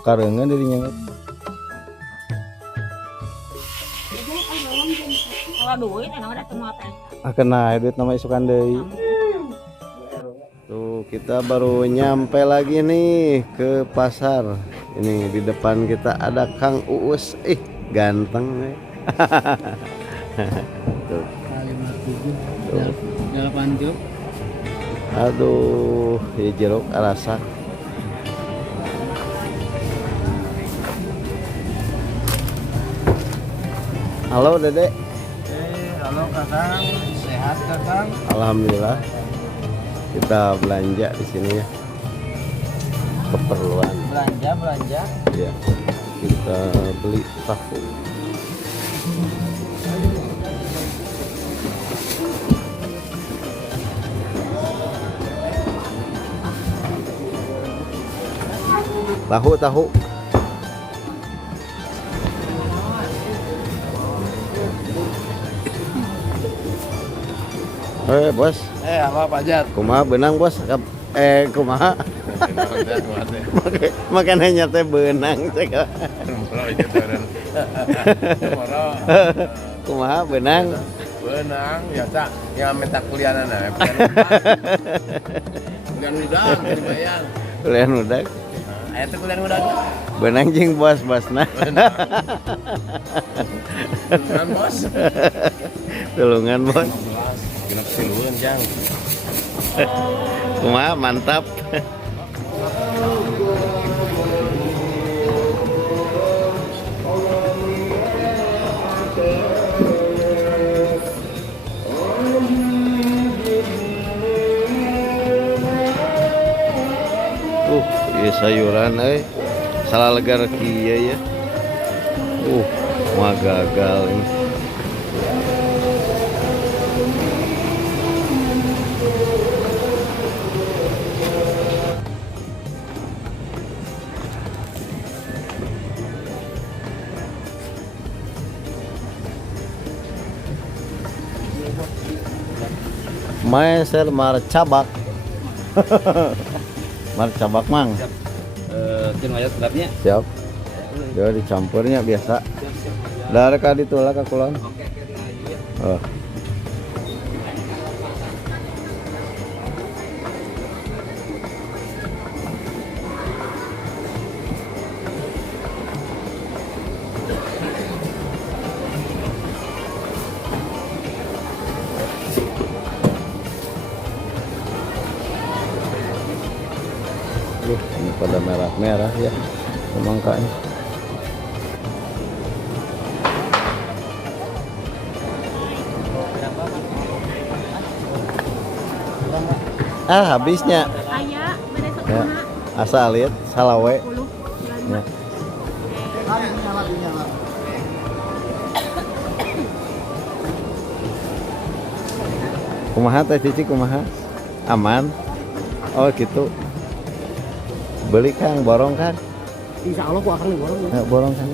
karengan dirinya. Kalau duit enak udah semua apa? Kena duit nama isukan deui. Tuh kita baru nyampe lagi nih ke pasar. Ini di depan kita ada Kang Uus. Ganteng. Tuh. 57 8 jok. Aduh, ya jeruk rasa. Halo Dedek. Halo Kakang, sehat Kakang? Alhamdulillah. Kita belanja di sini ya. Keperluan. Belanja. Ya. Kita beli tahu. Tahu. Bos. Apa Pak Jat? Kumaha benang bos? Kumaha? Makanannya teh benang cek. Kumaha benang? Benang, ya cak, yang minta kuliahan nah. Kuliah udah dibayar. Kuliah udah. Aya teh kuliah udah. Benang jeung bos-bosna. Benang bos. Tulungan bos. Genep silueun jang. Kumaha mantap. Ieu sayuran salah legar kieu ya. Mah gagal ini. Maeser marcabak. Marcabak mang. Jeung aya sedapnya. Siap. Dia dicampurnya biasa. Dari kali itulah ka kulon. Oh. Ini pada merah-merah ya semangkanya. Habisnya. Ayah, beres Ya. Asal lihat salawe. Ya. Kumaha teh Cici kumaha? Aman? Oh gitu. Beli Kang, borong Kang. Insya Allah ku akan borong ya. Ya, borong Kang.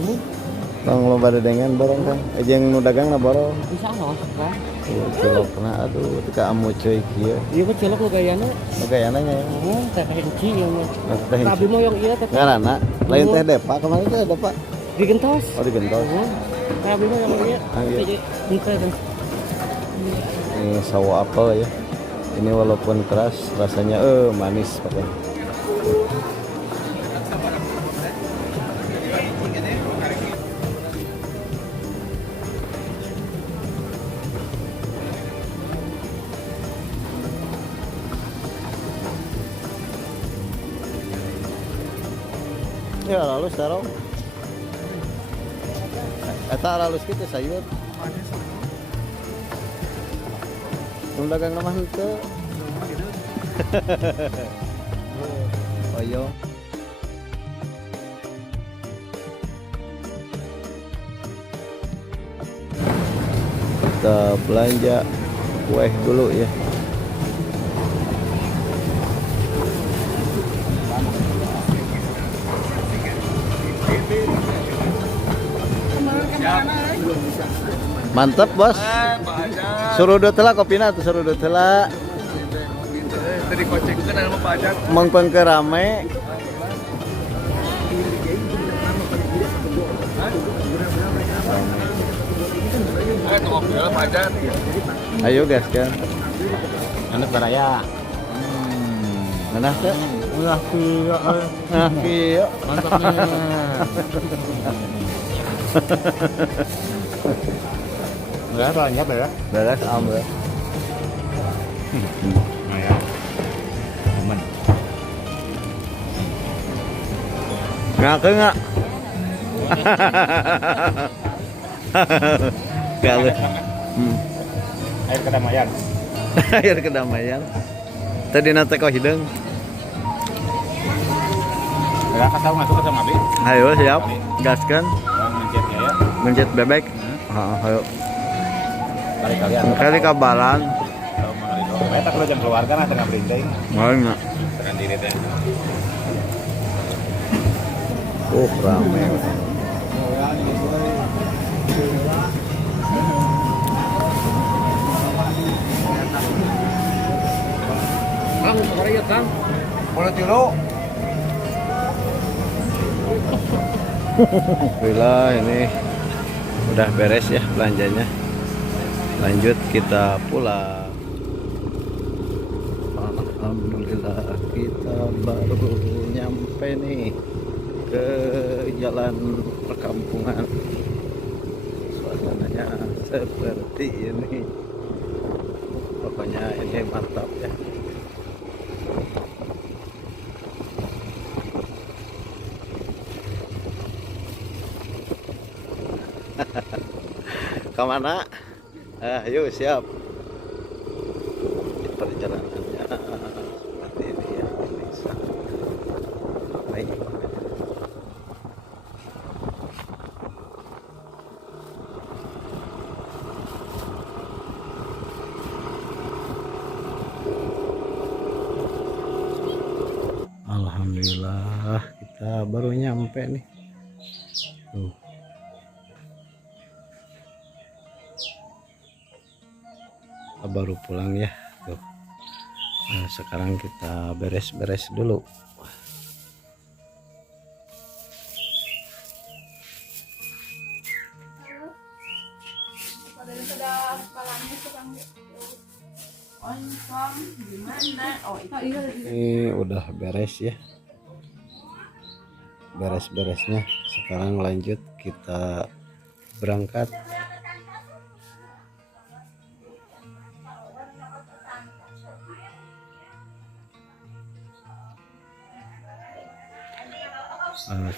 Tong lo pada dengan borong Kang. Jeung nu dagang na borong. Insya Allah Kang. Cilokna aduh teu amu cuy kieu. Ieu mah cilok nu gayana. Gayana nya. Teh hiji ieu mah. Teh Tapi mah yang ieu teh. ngaranna lain teh Depa, kemarin teh Depa. Digentos. Oh digentos. Tapi mah yang ieu. Iya. Jadi Ini sawo apel ya. Ini walaupun keras rasanya manis pokoknya. Ya lalu sekarang eta halus kitu sayur nu dagang mah henteu oyong kita belanja kue dulu ya. Mantap bos. Surudut heula kopina tuh surudut heula. Tadi kocekkeun anu Pak Ajat. Mengpengke rame. Kalau pajar. Ayo gas kan. Anak baraya. Mana teh? Ulah kieu. Nah, kieu. Mantap nih. Enggak banyak ya. Beres am ya. Nah ya. Aman. Ngaku enggak? Galau. Air kedamaian. Air kedamaian. Tadi nate kok hidung. Enggak kasau masuk ke sama Bi. Ayo siap. Gaskan. Bang mencetnya ya. Mencet bebek. Ayo. Balik kalian. Kali kabalan. Tahu mengali doang. Eta kalau jam keluarga nah tengah berinding. Mana? Tekan diri teh. Rame. Kang, kemarin ya Kang. Boleh tilu. Alhamdulillah ini udah beres ya belanjanya. Lanjut kita pulang. Alhamdulillah kita baru nyampe nih ke jalan perkampungan. Suasananya seperti ini. Pokoknya ini mantap ya. Kemana? Yuk siap. Perjalanannya seperti ini ya. Ini sangat ramai. Alhamdulillah kita baru nyampe nih. Tuh. Kita baru pulang ya. Tuh. Nah, sekarang kita beres-beres dulu. Ini udah beres ya. Beres-beresnya. Sekarang lanjut kita berangkat.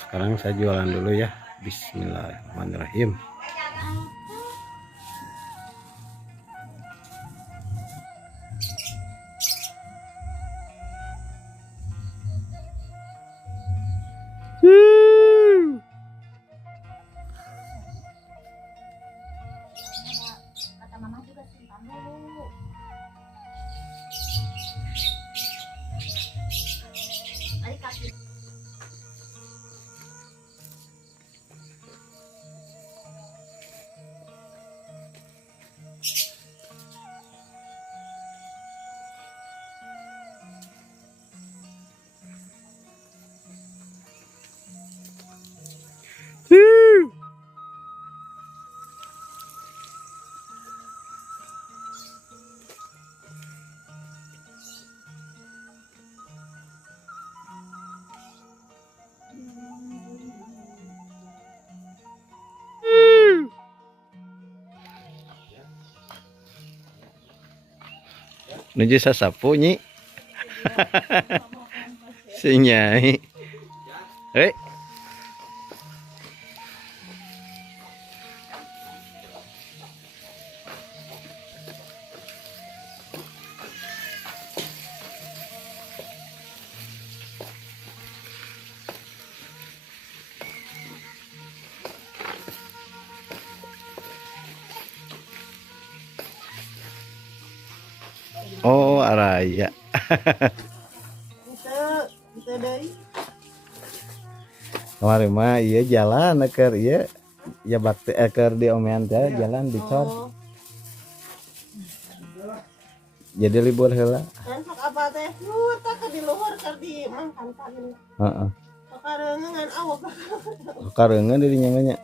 Sekarang saya jualan dulu ya. Bismillahirrahmanirrahim. Kata mama juga simpan dulu. Balik kaki. Nuju sasapu nyi. Si Nyai. Oh, araya. Kemarin mah iya jalan eker iya ya bakti eker di omean teh jalan dicor. Jadi libur heula. Sok apa teh? Nu teh ke di luhur keur di mangkan-kan. Heeh. Kareungan ngan awak. Kareungan di nya nya.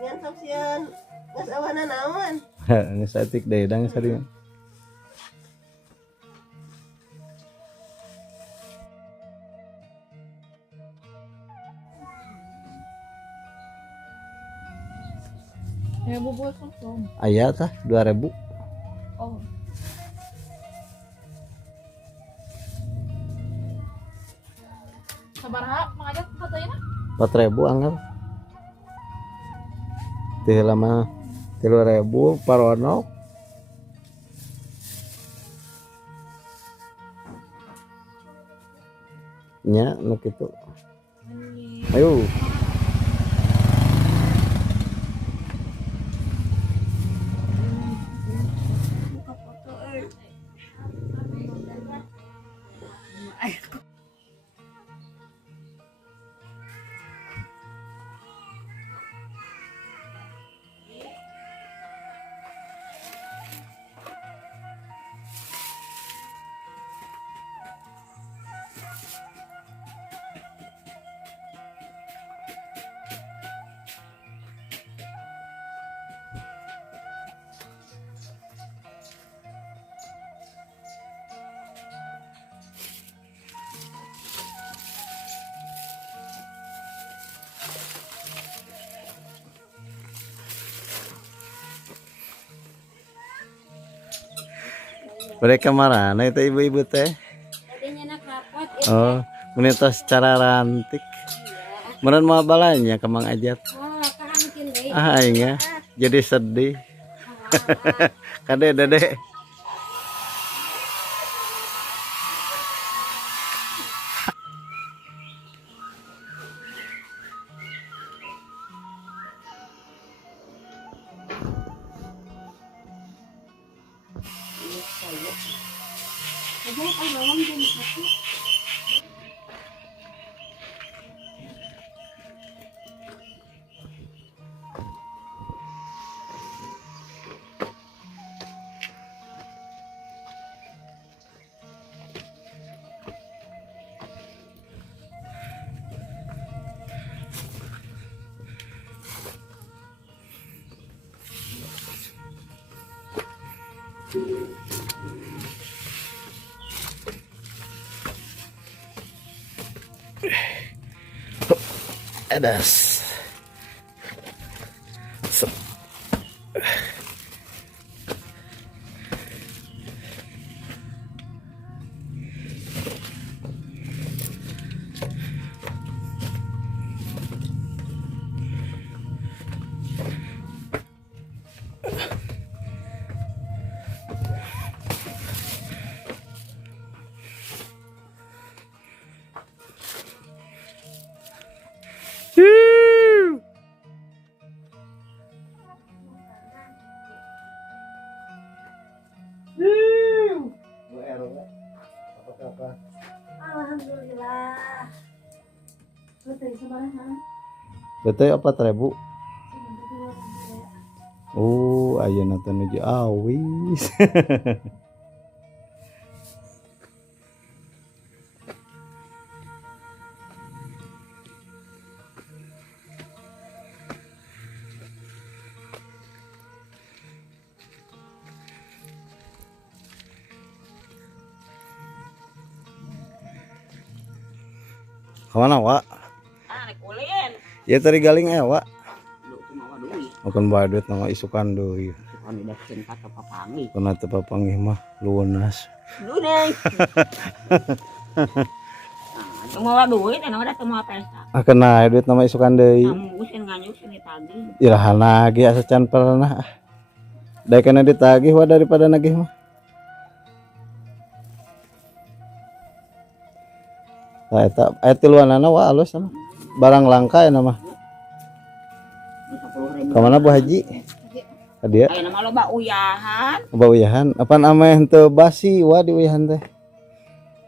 Ngan sok sieun geus awana naon? Ini satik deh dang sari. Ya bubur sosum. Aya tah 2000. Oh. Sabaraha mangajak fotonya? 4000 anggap. Teh lama 3000 paronok. Nya nu kitu. Ayo. Buka foto Mereka marah, nah itu ibu-ibu teh. Tadinya nak rapot Oh, menitos secara rantik. Meren mau balanya kemang ajat. Oh, kan mungkin deh. Ah, iya. Jadi sedih. Kade dede. Ada kan bawang jam 1. Edas. Alhamdulillah. Betul sabaraha? Betul apa 4000? Oh, ayeuna teh nuju awis. Kemana, Wak? Kulian. Ya tadi galing Wak. Lu cuma duit. Akan bawa duit nama isukan deui. Kan udah cinta ke papangi. Kuna teu papanggih mah lunas. Lu deh. Semua duit, nama udah semua pesta. Ah kena duit nama isukan deui. Kamu usin nganyuk sini tadi. Irahan lagi asa can pernah. Dai kana ditagih wa daripada nagih mah. Nah, eta tiluanana wa alus sama. Barang langka ya nama. 10.000. Kamana Bu Haji? Ka dieu. Aya nama loba uyahan. Ba uyahan. Apaan ameh teu basi wa di uyahan teh.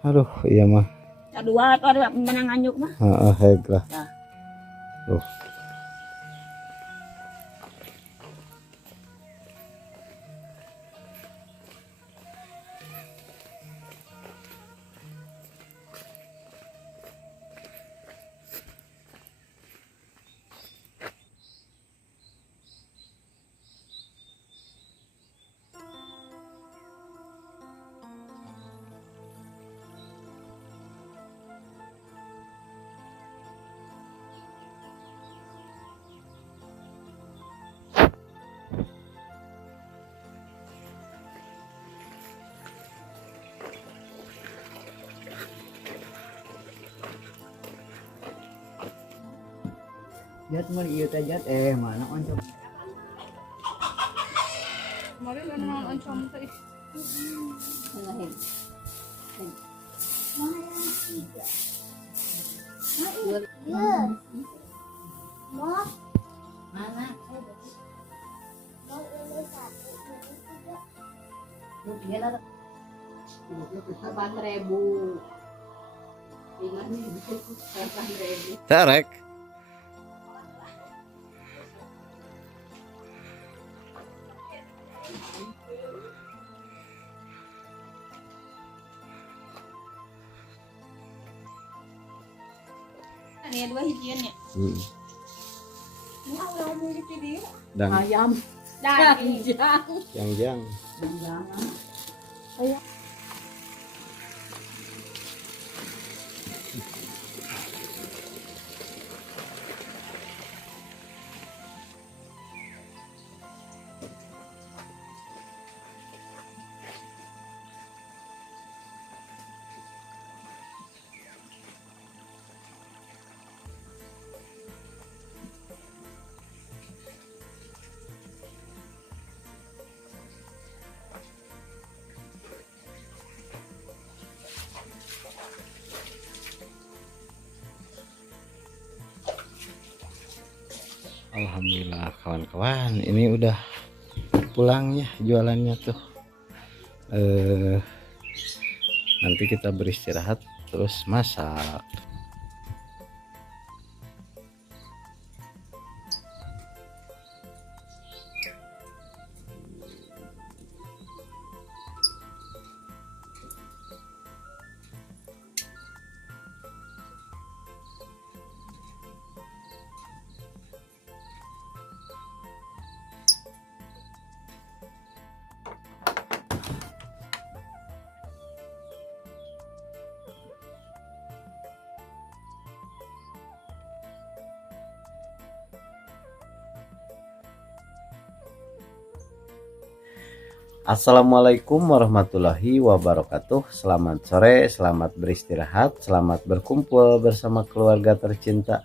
Aduh, iya mah. Kadua tuh ada menang nganyuk mah. Heeh, heg lah. Ya. Tuh. Jat mah ieu teh jat mana oncom. Kemarin memang oncom teh. Ngelahin. Mana yang tiga? Iya. Mau Mana? mau ini satu, ini tiga. Dia lah. 8.000. Ingat nih, 8.000. Tarek. Ini 2 hijian ya. Mau orang mau di video. Dan Ayam. Daging. yang Jangan. Alhamdulillah kawan-kawan, ini udah pulang ya jualannya tuh. Nanti kita beristirahat terus masak. Assalamualaikum warahmatullahi wabarakatuh. Selamat sore, selamat beristirahat, selamat berkumpul bersama keluarga tercinta.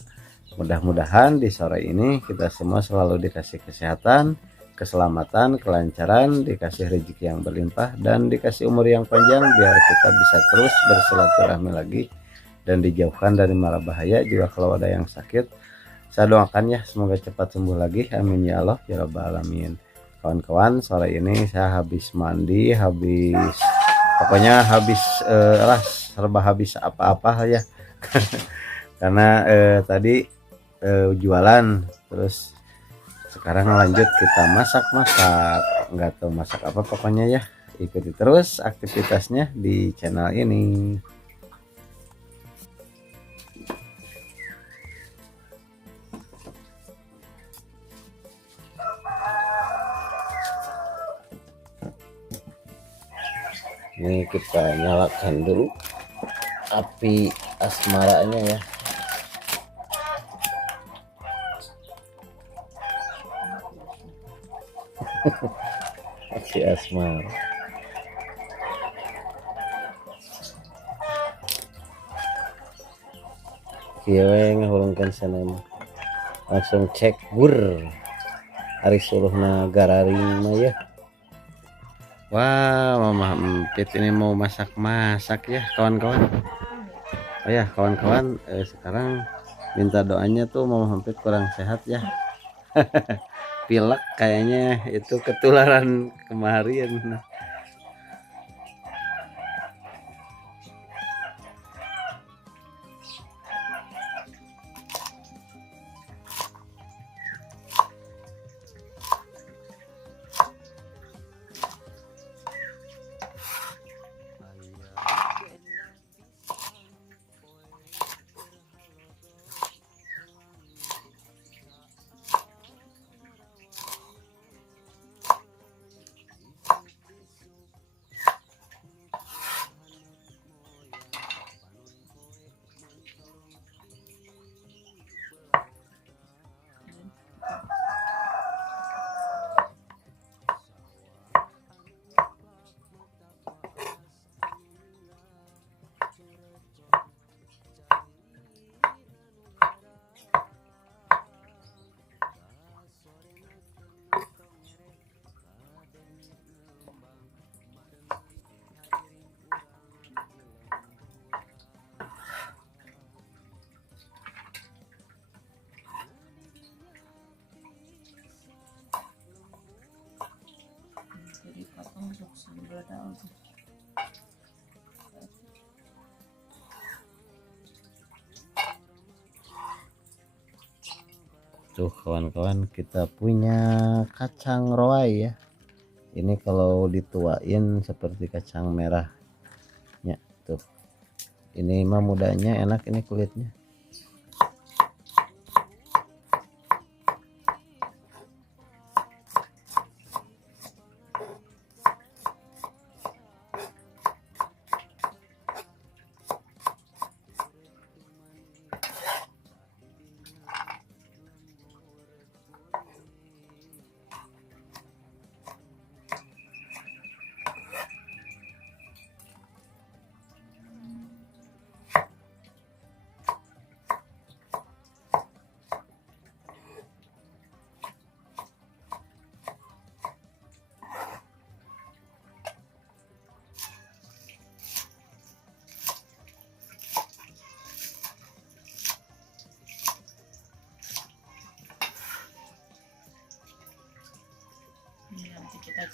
Mudah-mudahan di sore ini kita semua selalu dikasih kesehatan, keselamatan, kelancaran, dikasih rezeki yang berlimpah, dan dikasih umur yang panjang biar kita bisa terus bersilaturahmi lagi dan dijauhkan dari mara bahaya. Juga kalau ada yang sakit, saya doakan ya semoga cepat sembuh lagi. Amin ya Allah ya rabbal alamin. Kawan-kawan, sore ini saya habis mandi, pokoknya habis serba habis apa-apa ya. Karena tadi jualan, terus sekarang lanjut kita masak-masak. Nggak tahu masak apa pokoknya ya. Ikuti terus aktivitasnya di channel ini. Ini kita nyalakan dulu api asmaranya ya. Api asmara. Kieu ngahulungkeun sana langsung cek gur. Ari suluhna gararing mah ya. Wah, Mama Empit ini mau masak-masak ya kawan-kawan. Oh ya kawan-kawan, sekarang minta doanya tuh Mama Empit kurang sehat ya. Pilek kayaknya itu ketularan kemarin. tahu. Tuh kawan-kawan, kita punya kacang roai ya. Ini kalau dituain seperti kacang merahnya tuh. Ini mah mudanya enak, ini kulitnya. Ini nanti kita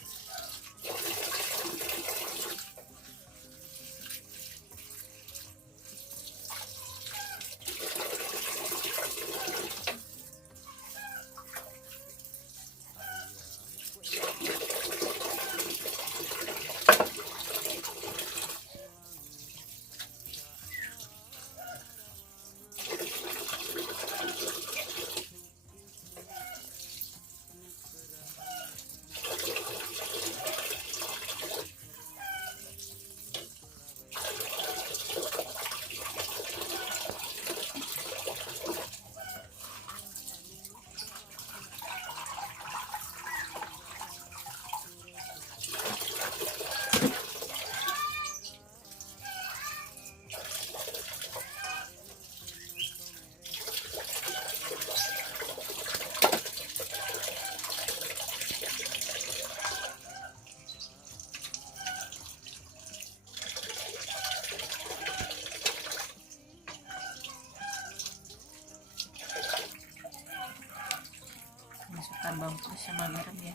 masukkan bawang putih sama garam ya,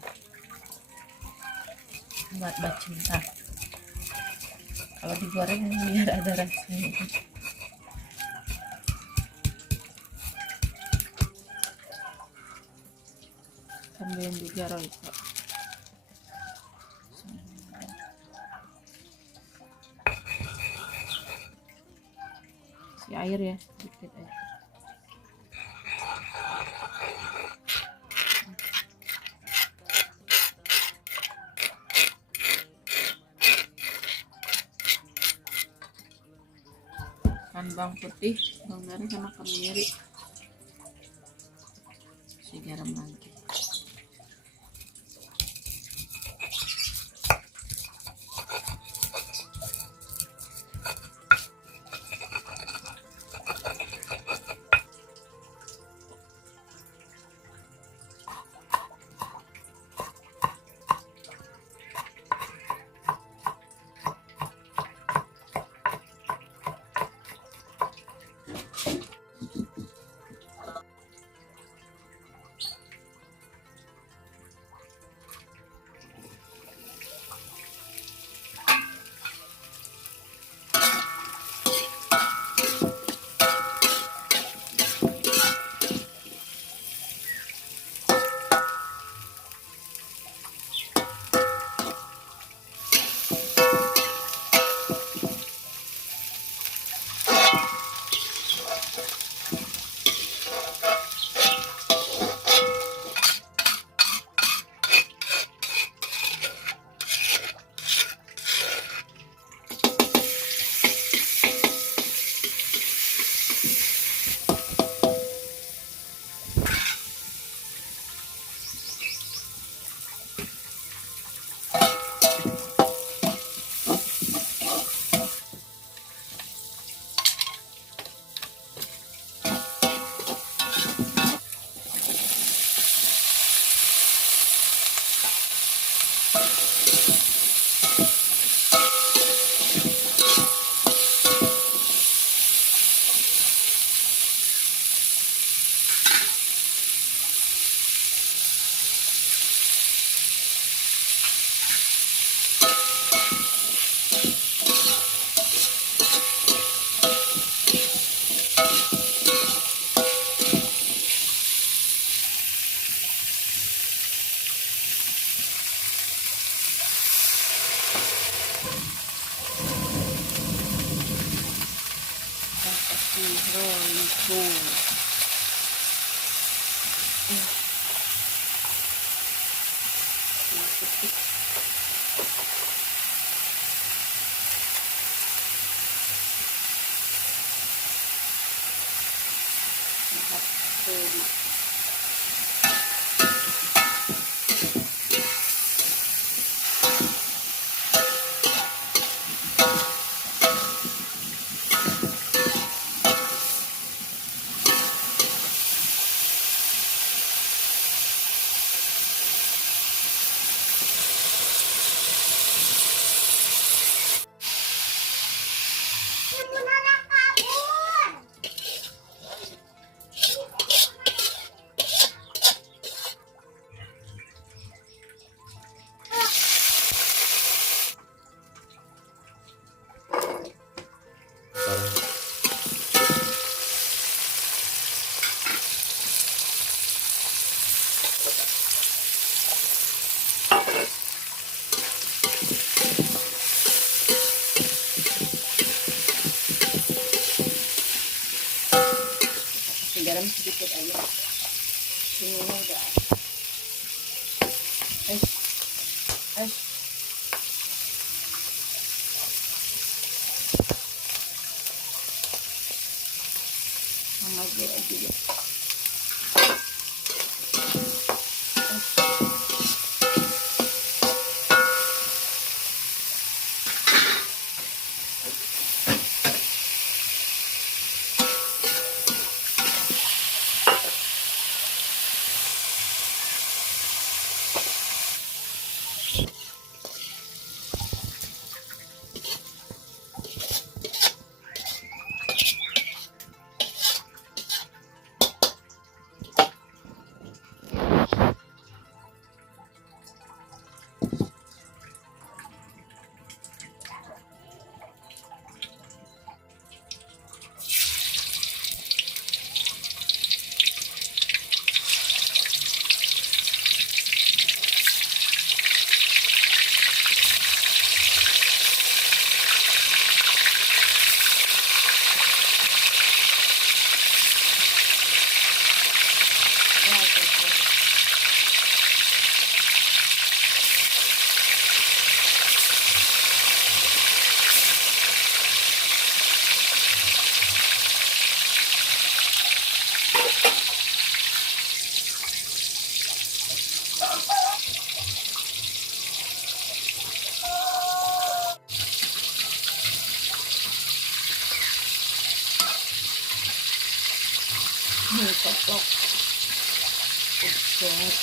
buat bacinta. Kalau digoreng biar ada rasanya. Tambahin juga roiko. Si air ya, sedikit aja. Bawang putih, bawang merah sama kemiri, si garam lagi. Kasih garam sedikit aja. Ini udah. Eh. Sama gula juga. Ini koplok. Banget.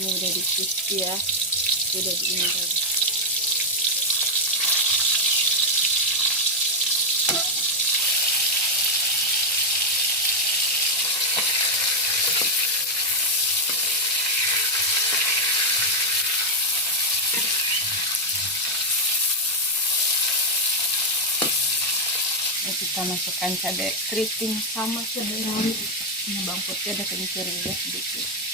Ini udah di ya, udah di ini tadi. Nah, kita masukkan cabai keriting sama cabai rawit. Ini bawang putih ada kencur juga sedikit.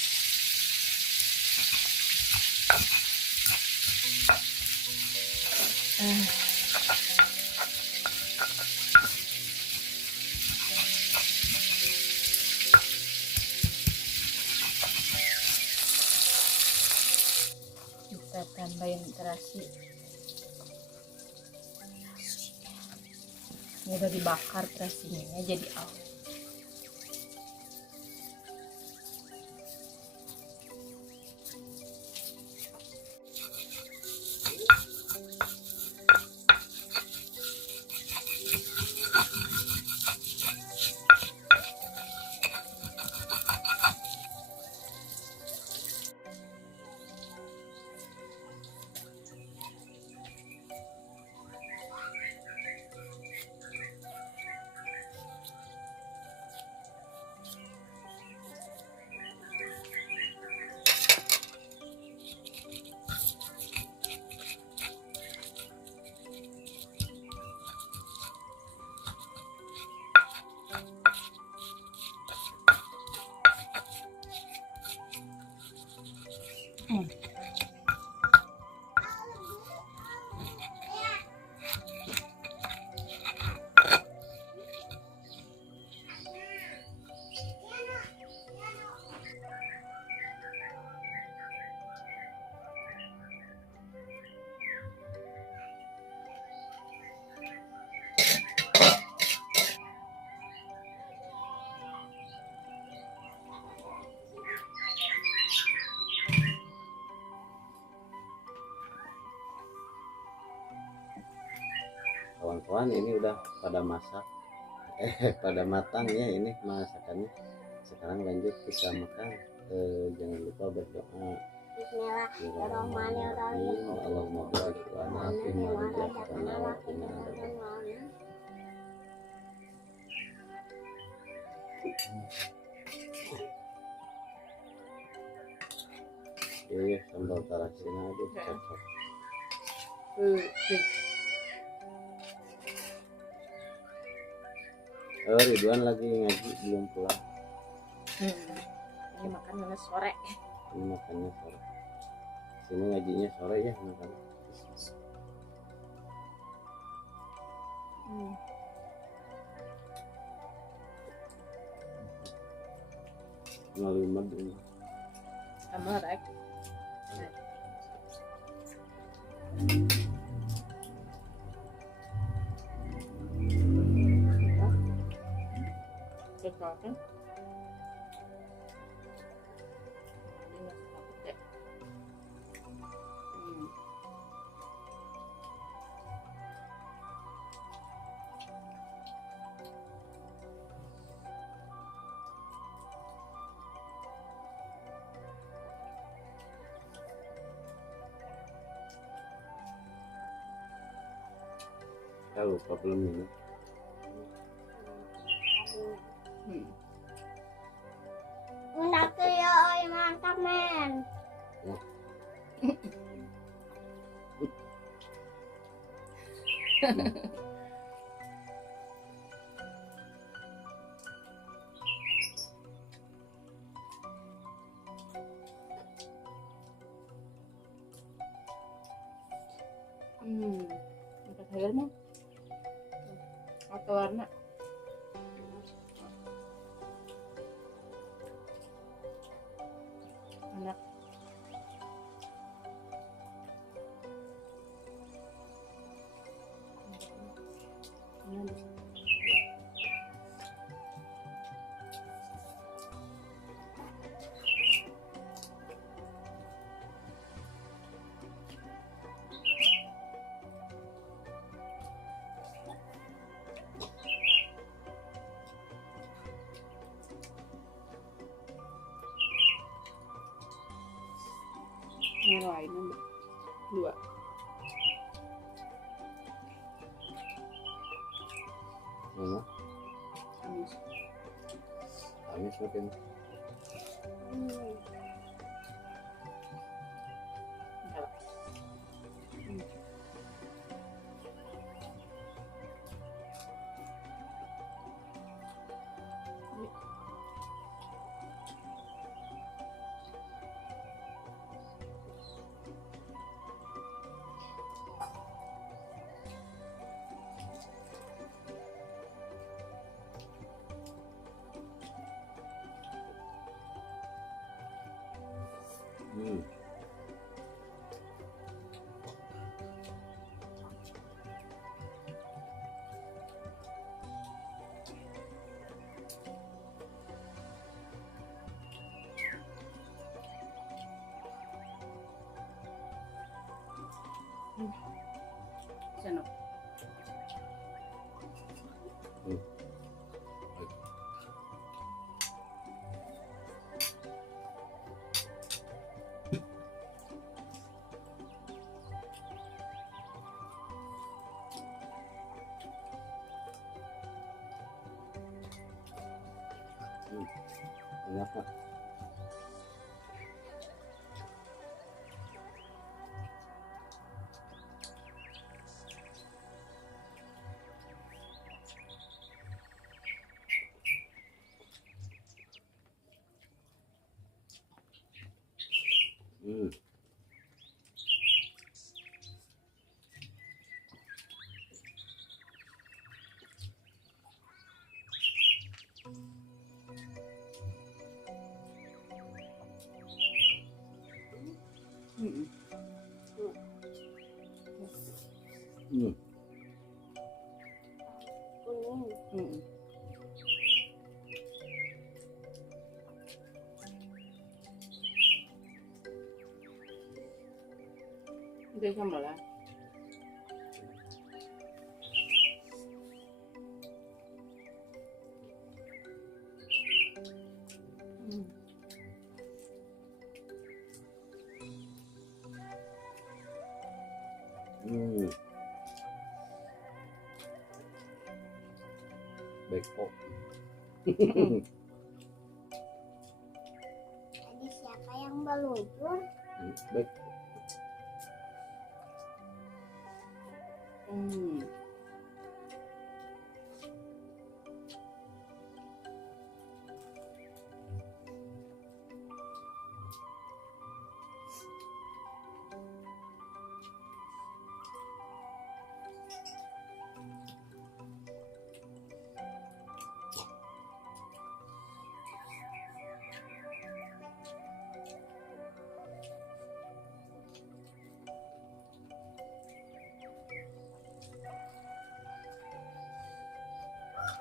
Kita tambahin terasi. Ini udah dibakar terasinya ya, jadi awet. Kawan-kawan, ini udah pada masak, pada matang ya ini masakannya. Sekarang lanjut kita makan. Jangan lupa berdoa. Bismillahirrahmanirrahim. Allahumma barik lana fima razaqtana wa qina adzabannar. Iya, sambal tarasina aduh cocok. Ridwan lagi ngaji belum pulang. Ini makan sore. Ini makannya sore. Sini ngajinya sore ya makan. Ngalimad ini. Sama rek. Kan? Saya lupa belum minum. Mendaki ya, oi mantap men. Apa sayur mah? Atau warna? Enak. Yang lainnya dua. Mana? Amis. Amis makin. Enggak. Sana. Enak Pak. Kuning. Itu sambal lah. Beko. Tadi siapa yang meluncur? Beko.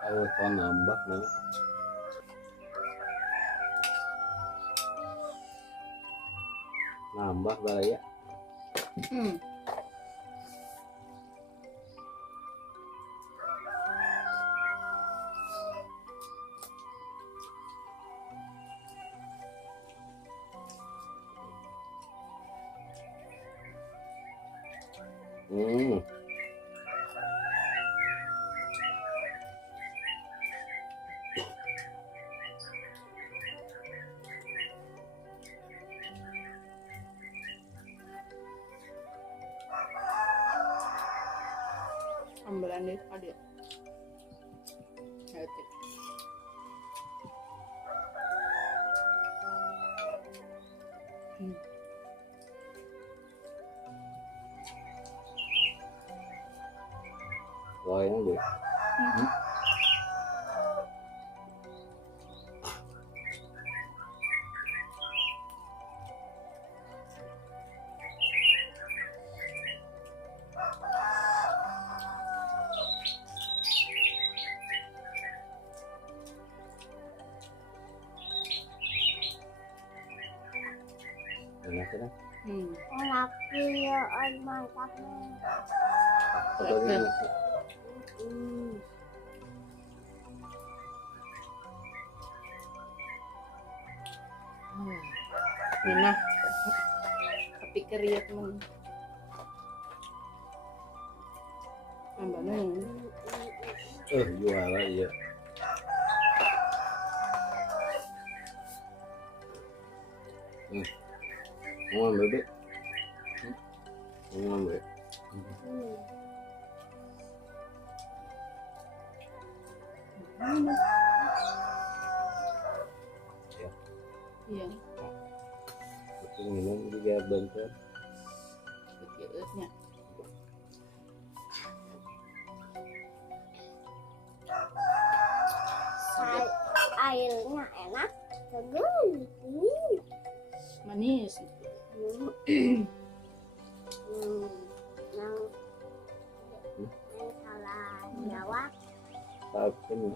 Kalau tuan nambah nih. Nambah balaya. Ambelan deh tadi. Hati. Wayang deh. Enak kan? Enak ya, mantapnya. Atau ini. Nah, tapi keriak teman. Ambelan. Juara iya. Mau bebek. Mau bebek. Iya, Itu minum juga bentar. kecilnya. Airnya enak, segar. Manis. Yang salah jawab. Tapi nih.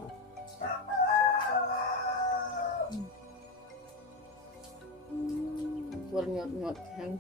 Bernyot-nyot yang